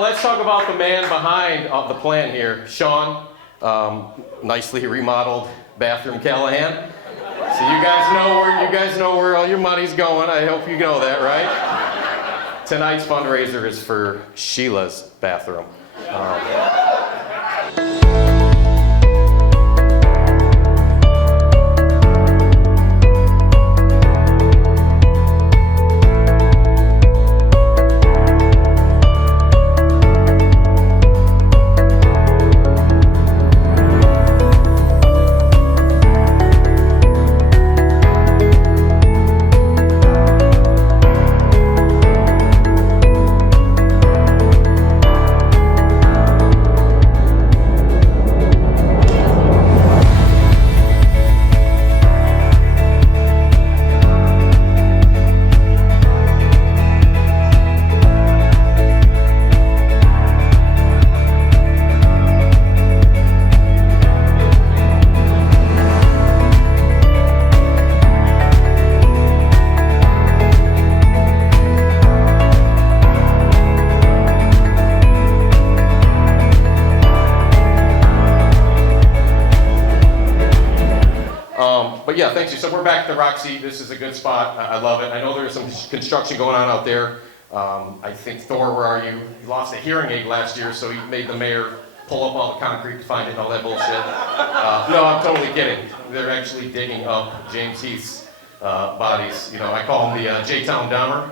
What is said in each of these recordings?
Let's talk about the man behind the plan here, Sean. Nicely remodeled bathroom Callahan. So you guys know where all your money's going. I hope you know that, right? Tonight's fundraiser is for Sheila's bathroom. But yeah, thanks you. So we're back at the Roxy. This is a good spot. I love it. I know there's some construction going on out there. I think Thor, where are you? He lost a hearing aid last year, so he made the mayor pull up all the concrete to find it and all that bullshit. No, I'm totally kidding. They're actually digging up James Heath's bodies. You know, I call him the J-Town Dahmer.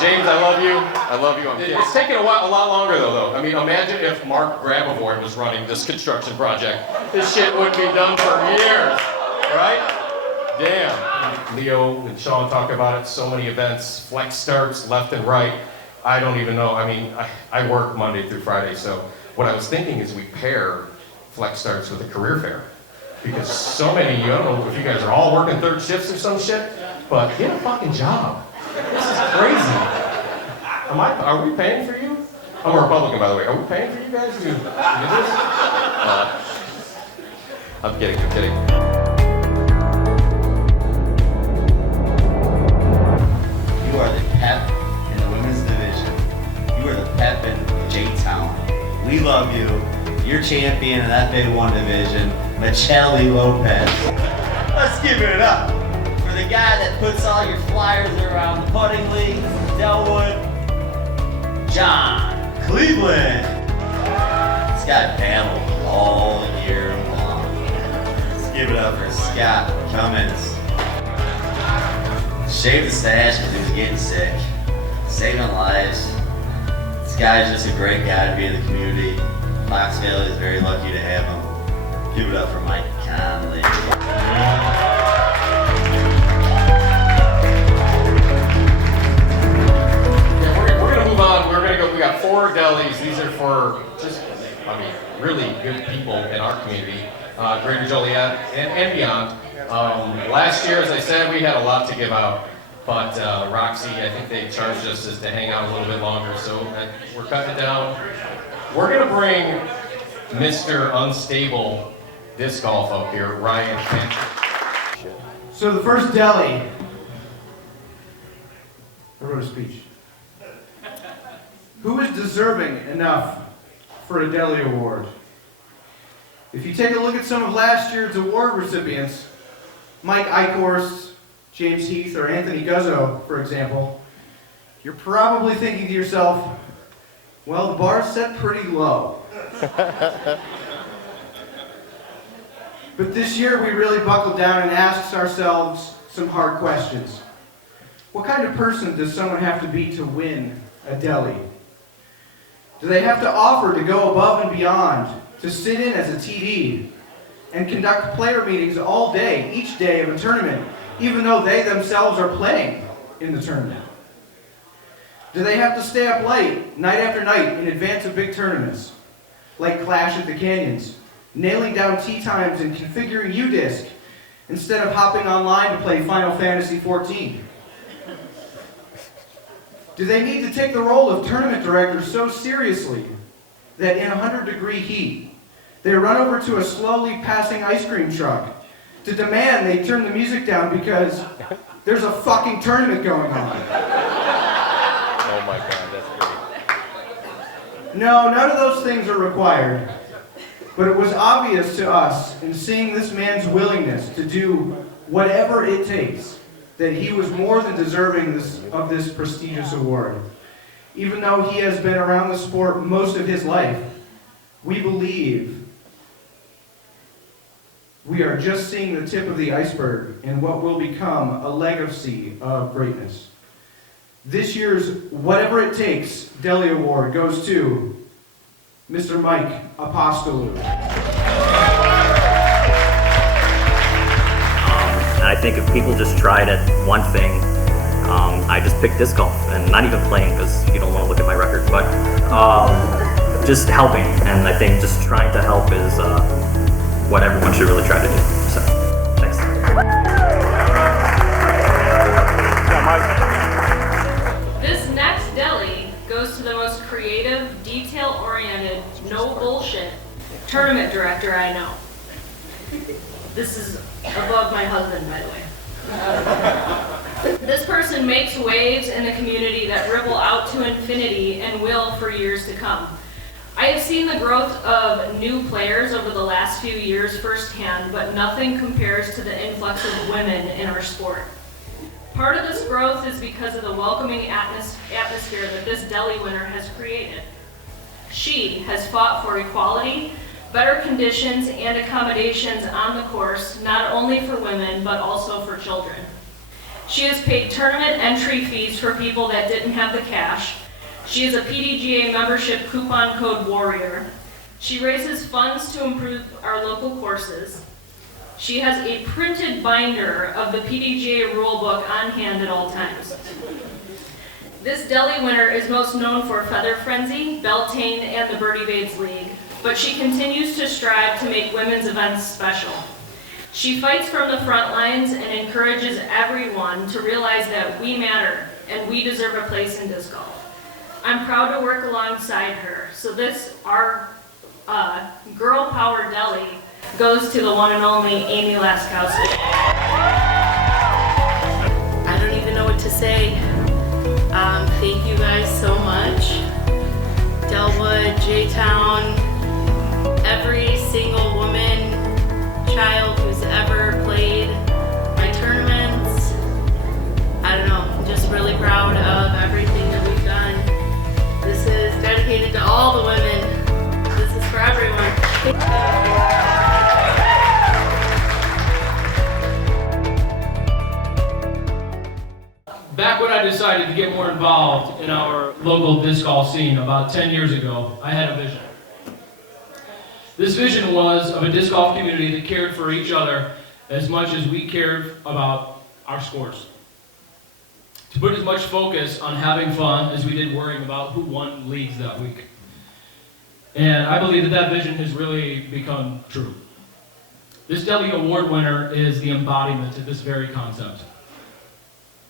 James, I love you. I love you. It's taken a lot longer though. I mean, imagine if Mark Grabavoy was running this construction project. This shit would be done for years. Right? Damn. Leo and Sean talk about it. So many events, flex starts left and right. I don't even know. I mean, I work Monday through Friday, so what I was thinking is we pair flex starts with a career fair. Because so many, I don't know if you guys are all working third shifts or some shit, but get a fucking job. This is crazy. Are we paying for you? I'm a Republican, by the way. Are we paying for you guys to do this? I'm kidding. You are the pep in the women's division. You are the pep in J-Town. We love you. You're champion in that Big One division, Michelli Lopez. Let's give it up for the guy that puts all your flyers around the putting league, Delwood, John Cleveland. This guy battled all year long. Let's give it up for Scott Cummings. Shaved the stash because he was getting sick. Saving lives. This guy's just a great guy to be in the community. Fox Valley is very lucky to have him. Give it up for Mike Conley. Yeah, we're gonna move on. We got 4 Dellys. These are for just, really good people in our community, Greater Joliet and beyond. Last year, as I said, we had a lot to give out, but Roxy, I think they charged us to hang out a little bit longer, so we're cutting it down. We're gonna bring Mr. Unstable Disc Golf up here, Ryan Fancher. So the first Delly, I wrote a speech. Who is deserving enough for a Delly Award? If you take a look at some of last year's award recipients, Mike Eichhorst, James Heath, or Anthony Guzzo, for example, you're probably thinking to yourself, well, the bar's set pretty low. But this year we really buckled down and asked ourselves some hard questions. What kind of person does someone have to be to win a Delly? Do they have to offer to go above and beyond, to sit in as a TD, and conduct player meetings all day, each day of a tournament, even though they themselves are playing in the tournament? Do they have to stay up late, night after night, in advance of big tournaments, like Clash at the Canyons, nailing down tee times and configuring UDisc instead of hopping online to play Final Fantasy XIV? Do they need to take the role of tournament director so seriously that in 100-degree heat, they run over to a slowly passing ice cream truck to demand they turn the music down because there's a fucking tournament going on? Oh my God, that's great. No, none of those things are required. But it was obvious to us in seeing this man's willingness to do whatever it takes that he was more than deserving of this prestigious award. Even though he has been around the sport most of his life, we believe we are just seeing the tip of the iceberg in what will become a legacy of greatness. This year's Whatever It Takes Deli Award goes to Mr. Mike Apostplou. I think if people just tried at one thing, I just picked disc golf, and not even playing because you don't want to look at my record, but just helping. And I think just trying to help is what everyone should really try to do. So, thanks. This next deli goes to the most creative, detail-oriented, no bullshit tournament director I know. This is above my husband, by the way. This person makes waves in the community that ripple out to infinity and will for years to come. I have seen the growth of new players over the last few years firsthand, but nothing compares to the influx of women in our sport. Part of this growth is because of the welcoming atmosphere that this deli winner has created. She has fought for equality, better conditions, and accommodations on the course, not only for women, but also for children. She has paid tournament entry fees for people that didn't have the cash. She is a PDGA membership coupon code warrior. She raises funds to improve our local courses. She has a printed binder of the PDGA rulebook on hand at all times. This deli winner is most known for Feather Frenzy, Beltane, and the Birdie Babes League, but she continues to strive to make women's events special. She fights from the front lines and encourages everyone to realize that we matter and we deserve a place in disc golf. I'm proud to work alongside her. So this, our Girl Power Deli, goes to the one and only Amy Laskowski. I don't even know what to say. Thank you guys so much. Delwood, J-Town, every single woman, child who's ever played my tournaments. I don't know, I'm just really proud of everything that we've done. This is dedicated to all the women. This is for everyone. Back when I decided to get more involved in our local disc golf scene about 10 years ago, I had a vision. This vision was of a disc golf community that cared for each other as much as we cared about our scores. To put as much focus on having fun as we did worrying about who won leagues that week. And I believe that that vision has really become true. This Deli Award winner is the embodiment of this very concept.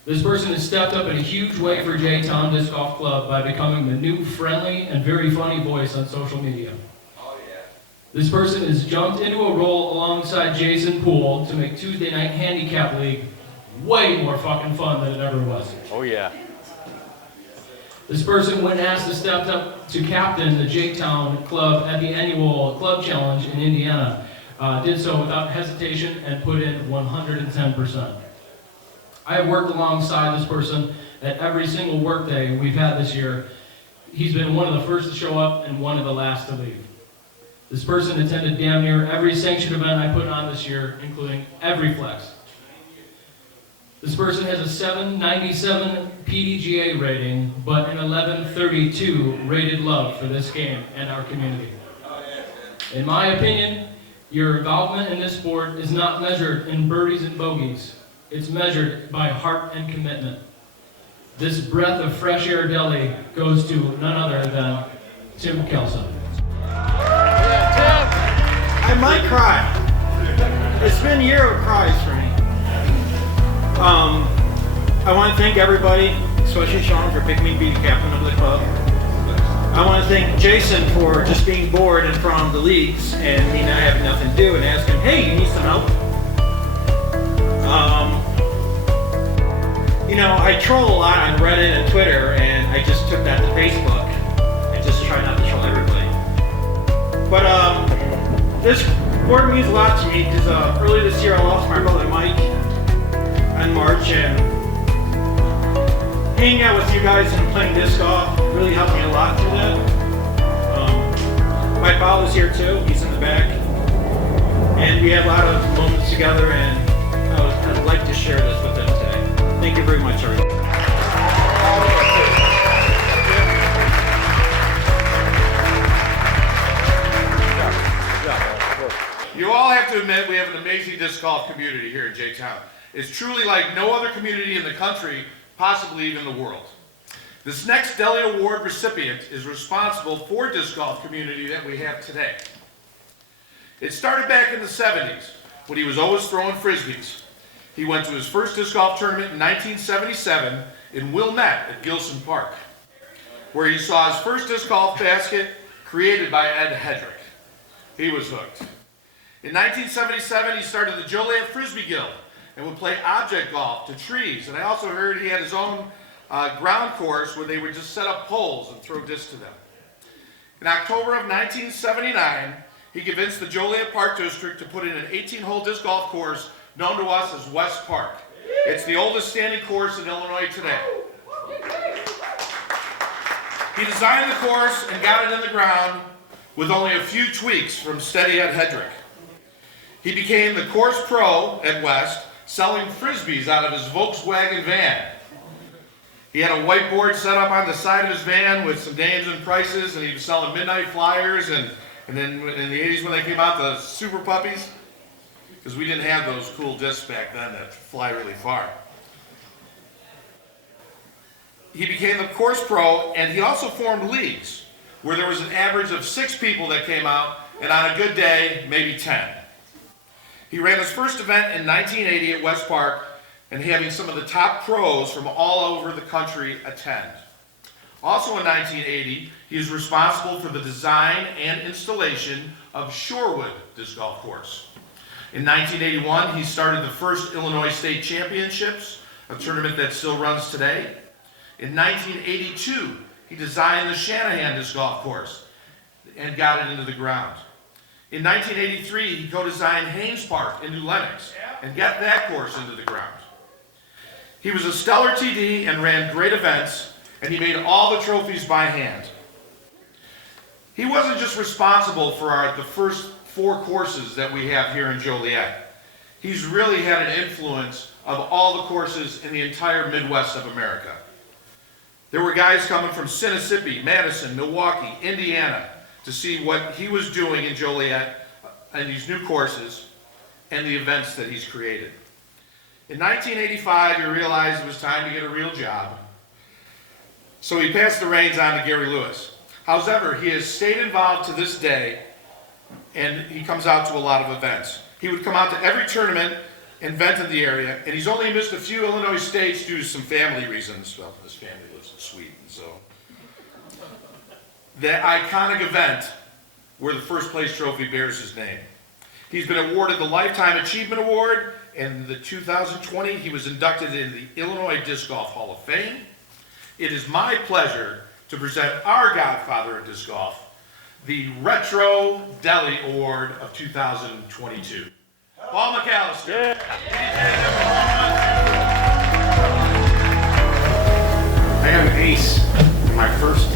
This person has stepped up in a huge way for J-Town Disc Golf Club by becoming the new friendly and very funny voice on social media. This person has jumped into a role alongside Jason Poole to make Tuesday Night Handicap League way more fucking fun than it ever was. Oh yeah. This person, when asked to step up to captain the J-Town Club at the annual Club Challenge in Indiana, did so without hesitation and put in 110%. I have worked alongside this person at every single work day we've had this year. He's been one of the first to show up and one of the last to leave. This person attended damn near every sanctioned event I put on this year, including every flex. This person has a 797 PDGA rating, but an 1132 rated love for this game and our community. In my opinion, your involvement in this sport is not measured in birdies and bogeys. It's measured by heart and commitment. This breath of fresh air deli goes to none other than Tim Kjeldsen. I might cry. It's been a year of cries for me. I want to thank everybody, especially Sean, for picking me to be the captain of the club. I want to thank Jason for just being bored in front of the leagues and me not having nothing to do and asking, hey, you need some help? You know, I troll a lot on Reddit and Twitter, and I just took that to Facebook and just try not to troll this board means a lot to me because earlier this year I lost my brother Mike in March, and hanging out with you guys and playing disc golf really helped me a lot through that. My father's here too, he's in the back. And we had a lot of moments together, and I'd like to share this with them today. Thank you very much, everyone. You all have to admit we have an amazing disc golf community here in J-Town. It's truly like no other community in the country, possibly even the world. This next Dellys Award recipient is responsible for disc golf community that we have today. It started back in the 70s when he was always throwing frisbees. He went to his first disc golf tournament in 1977 in Wilmette at Kjeldsen Park, where he saw his first disc golf basket created by Ed Hedrick. He was hooked. In 1977, he started the Joliet Frisbee Guild and would play object golf to trees. And I also heard he had his own ground course where they would just set up poles and throw discs to them. In October of 1979, he convinced the Joliet Park District to put in an 18-hole disc golf course known to us as West Park. It's the oldest standing course in Illinois today. He designed the course and got it in the ground with only a few tweaks from steady Ed Hedrick. He became the course pro at West, selling frisbees out of his Volkswagen van. He had a whiteboard set up on the side of his van with some names and prices, and he was selling midnight flyers, and then in the 80s when they came out, the Super Puppies, because we didn't have those cool discs back then that fly really far. He became the course pro, and he also formed leagues where there was an average of 6 people that came out, and on a good day, maybe 10. He ran his first event in 1980 at West Park, and having some of the top pros from all over the country attend. Also in 1980, he is responsible for the design and installation of Shorewood Disc Golf Course. In 1981, he started the first Illinois State Championships, a tournament that still runs today. In 1982, he designed the Shanahan Disc Golf Course and got it into the ground. In 1983, he co-designed Haynes Park in New Lenox and got that course into the ground. He was a stellar TD and ran great events, and he made all the trophies by hand. He wasn't just responsible for the first 4 courses that we have here in Joliet. He's really had an influence of all the courses in the entire Midwest of America. There were guys coming from Mississippi, Madison, Milwaukee, Indiana, to see what he was doing in Joliet and these new courses and the events that he's created. In 1985, he realized it was time to get a real job, so he passed the reins on to Gary Lewis. However, he has stayed involved to this day, and he comes out to a lot of events. He would come out to every tournament and event in the area, and he's only missed a few Illinois states due to some family reasons. Well, his family lives in Sweden, so. The iconic event where the first place trophy bears his name. He's been awarded the Lifetime Achievement Award, and in 2020 he was inducted in the Illinois Disc Golf Hall of Fame. It is my pleasure to present our godfather of disc golf, the Retro Dellys Award of 2022. Paul McCallister. Yeah. I got an ace in my first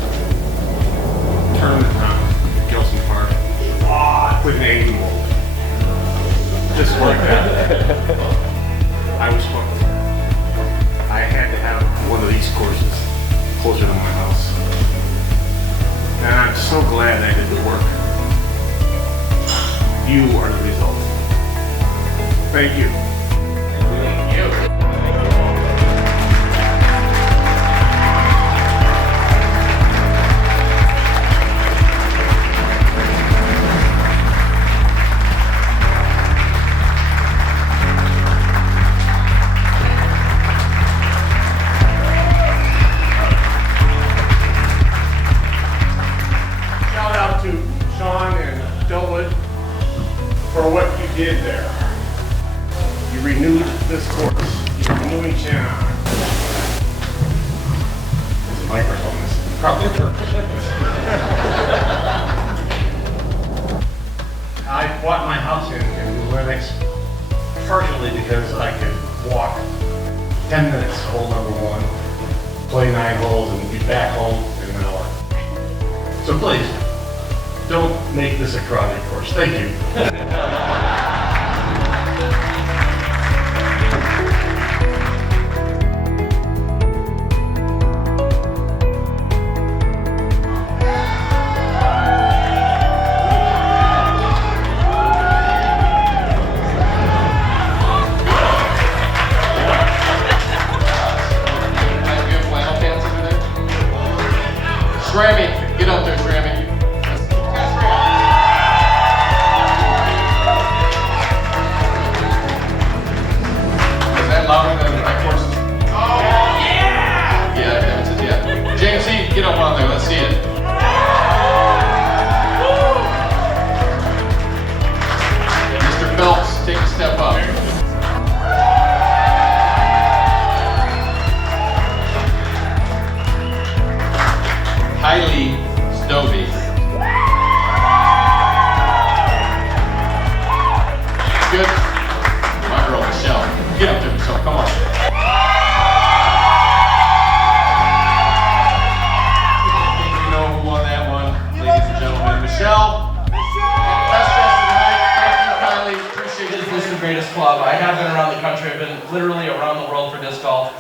tournament at Kjeldsen Park with an 80 mold. Just like that. I was hooked. I had to have one of these courses closer to my house. And I'm so glad I did the work. You are the result. Thank you. Thank you. For what you did there. please, don't make this a karate course. Thank you. Grammy, get up there, Grammy. Is that louder than my courses? Oh, yeah! Yeah, that's it, yeah. James E., get up on there, let's see it. Mr. Phelps, take a step up. Kylie Stovey. Good. My girl, Michelle. Get up there, Michelle, come on. You know who won that one, ladies and gentlemen. Michelle. Best dress of the night. Thank you, Kylie. Appreciate it. This is the greatest club. I have been around the country. I've been literally around the world for disc golf.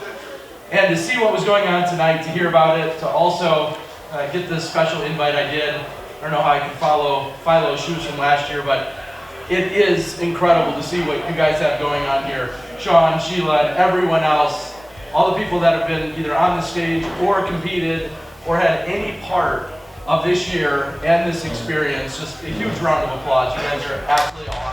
And to see what was going on tonight, to hear about it, to also get this special invite I did. I don't know how I can follow Philo's shoes from last year, but it is incredible to see what you guys have going on here. Sean, Sheila, and everyone else, all the people that have been either on the stage or competed or had any part of this year and this experience. Just a huge round of applause. You guys are absolutely awesome.